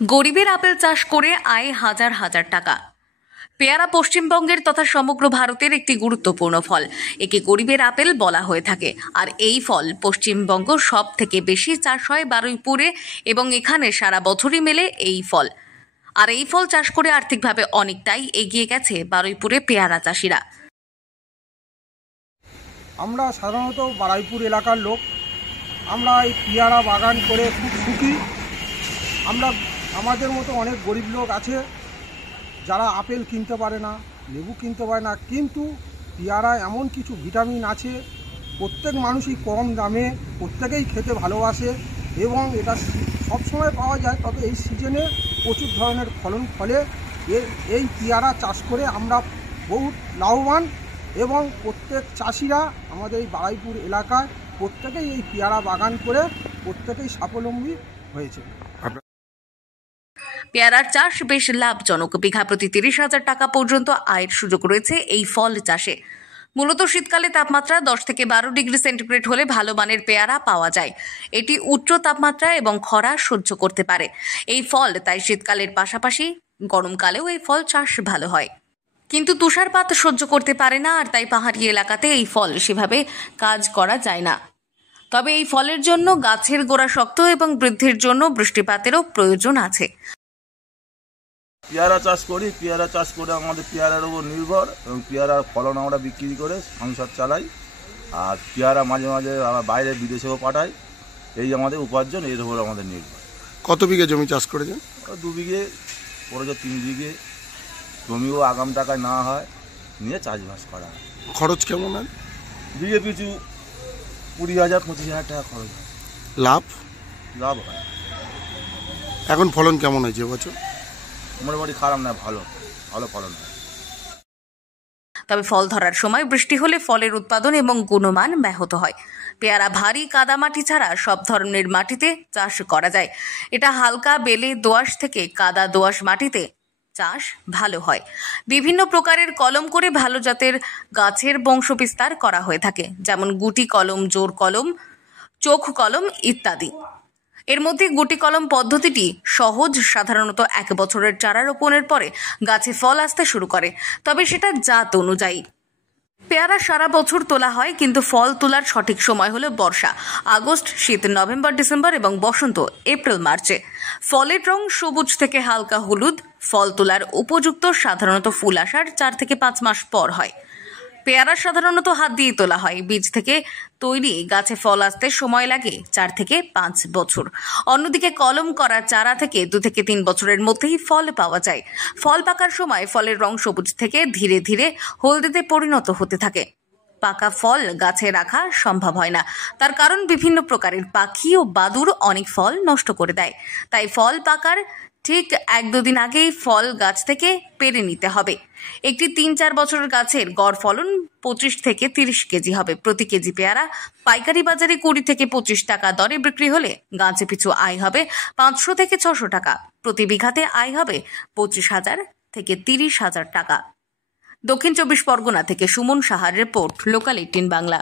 গরিবের আপেল চাষ করে আয় হাজার হাজার টাকা। পেয়ারা পশ্চিমবঙ্গের তথা সমগ্র ভারতের একটি গুরুত্বপূর্ণ ফল। একে গরিবের আপেল বলা হয়ে থাকে। আর এই ফল পশ্চিমবঙ্গ সব থেকে বেশি চাষ হয় বারুইপুরে, এবং এখানে সারা বছরই মেলে এই ফল। আর এই ফল চাষ করে আর্থিকভাবে অনেকটাই এগিয়ে গেছে বারুইপুরে পেয়ারা চাষিরা। আমরা সাধারণত বারুইপুর এলাকার লোক, আমরা এই পেয়ারা বাগান করে খুব সুখী। আমাদের মতো অনেক গরিব লোক আছে যারা আপেল কিনতে পারে না, লেবু কিনতে পারে না, কিন্তু পেয়ারায় এমন কিছু ভিটামিন আছে প্রত্যেক মানুষই কম দামে প্রত্যেকেই খেতে ভালোবাসে, এবং এটা সবসময় পাওয়া যায়। তবে এই সিজনে প্রচুর ধরনের ফলন ফলে এই পেয়ারা চাষ করে আমরা বহুত লাভবান, এবং প্রত্যেক চাষিরা আমাদের এই বারুইপুর এলাকায় প্রত্যেকেই এই পেয়ারা বাগান করে প্রত্যেকেই স্বাবলম্বী হয়েছে। পেয়ারার চাষ বেশ লাভজনক। বিঘা প্রতি 30,000 টাকা পর্যন্ত আয়ের সুযোগ রয়েছে এই ফল চাষে। মূলত শীতকালে তাপমাত্রা 10 থেকে 12 ডিগ্রি সেন্টিগ্রেড হলে ভালো মানের পেয়ারা পাওয়া যায়। এটি উচ্চ তাপমাত্রা এবং খরা সহ্য করতে পারে এই ফল, তাই শীতকালের পাশাপাশি গরমকালেও এই ফল চাষ ভালো হয়। কিন্তু তুষারপাত সহ্য করতে পারে না, আর তাই পাহাড়ি এলাকাতে এই ফল সেভাবে কাজ করা যায় না। তবে এই ফলের জন্য গাছের গোড়া শক্ত এবং বৃদ্ধির জন্য বৃষ্টিপাতেরও প্রয়োজন আছে। পেয়ারা চাষ করি, পেয়ারা চাষ করে আমাদের পেয়ারার উপর নির্ভর, এবং পেয়ারার ফলন আমরা বিক্রি করে সংসার চালাই। আর পেয়ারা মাঝে মাঝে আবার বাইরে বিদেশেও পাঠাই। এই আমাদের উপার্জন, এর উপর আমাদের নির্ভর। কত বিঘে জমি চাষ করেছেন? 2 বিঘে, পরে 3 বিঘে জমিও আগাম টাকায় না হয় নিয়ে চাষবাস করা হয়। খরচ কেমন হয়? বিঘে পিছু 20,000-25,000 টাকা খরচ। লাভ হয়। এখন ফলন কেমন হয়েছে এবছর? মোটামুটি খারাপ না, ভালো ফলন হয়। তবে ফল ধরার সময় বৃষ্টি হলে ফলের উৎপাদন এবং গুণমান ব্যাহত হয়। পেয়ারা ভারী কাদামাটি ছাড়া সব ধরনের মাটিতে চাষ করা যায়। এটা হালকা বেলে দোআঁশ থেকে কাদা দোআঁশ মাটিতে চাষ ভালো হয়। বিভিন্ন প্রকারের কলম করে ভালো জাতের গাছের বংশ বিস্তার করা হয়ে থাকে, যেমন গুটি কলম, জোর কলম, চোখ কলম ইত্যাদি। এর মধ্যে গুটি কলম পদ্ধতিটি সহজ। সাধারণত 1 বছরের চারা রোপণের পরে গাছে ফল আসতে শুরু করে, তবে সেটা জাত অনুযায়ী। পেয়ারা সারা বছর তোলা হয়, কিন্তু ফল তোলার সঠিক সময় হলো বর্ষা, আগস্ট, শীত নভেম্বর ডিসেম্বর, এবং বসন্ত এপ্রিল মার্চে। ফলের রং সবুজ থেকে হালকা হলুদ। ফল তোলার উপযুক্ত সাধারণত ফুল আসার 4 থেকে 5 মাস পর হয়। পেয়ারা সাধারণত হাত দিয়ে তোলা হয়। বীজ থেকে তৈরি গাছে ফল আসতে সময় লাগে 4 থেকে 5 বছর। অন্যদিকে কলম করা চারা থেকে 2 থেকে 3 বছরের মধ্যেই ফল পাওয়া যায়। ফল পাকার সময় ফলের রং সবুজ থেকে ধীরে ধীরে হলদেতে পরিণত হতে থাকে। পাকা ফল গাছে রাখা সম্ভব হয় না, তার কারণ বিভিন্ন প্রকারের পাখি ও বাদুড় অনেক ফল নষ্ট করে দেয়। তাই ফল পাকার ঠিক 1-2 দিন আগেই ফল গাছ থেকে পেরে নিতে হবে। একটি 3-4 বছরের গাছের গড় ফলন 25 থেকে 30 কেজি হবে। প্রতি কেজি পেয়ারা পাইকারি বাজারে 20 থেকে 25 টাকা দরে বিক্রি হলে গাছে পিছু আয় হবে 500 থেকে 600 টাকা। প্রতি বিঘাতে আয় হবে 25,000 থেকে 30,000 টাকা। দক্ষিণ 24 পরগনা থেকে সুমন সাহার রিপোর্ট, লোকাল 18 বাংলা।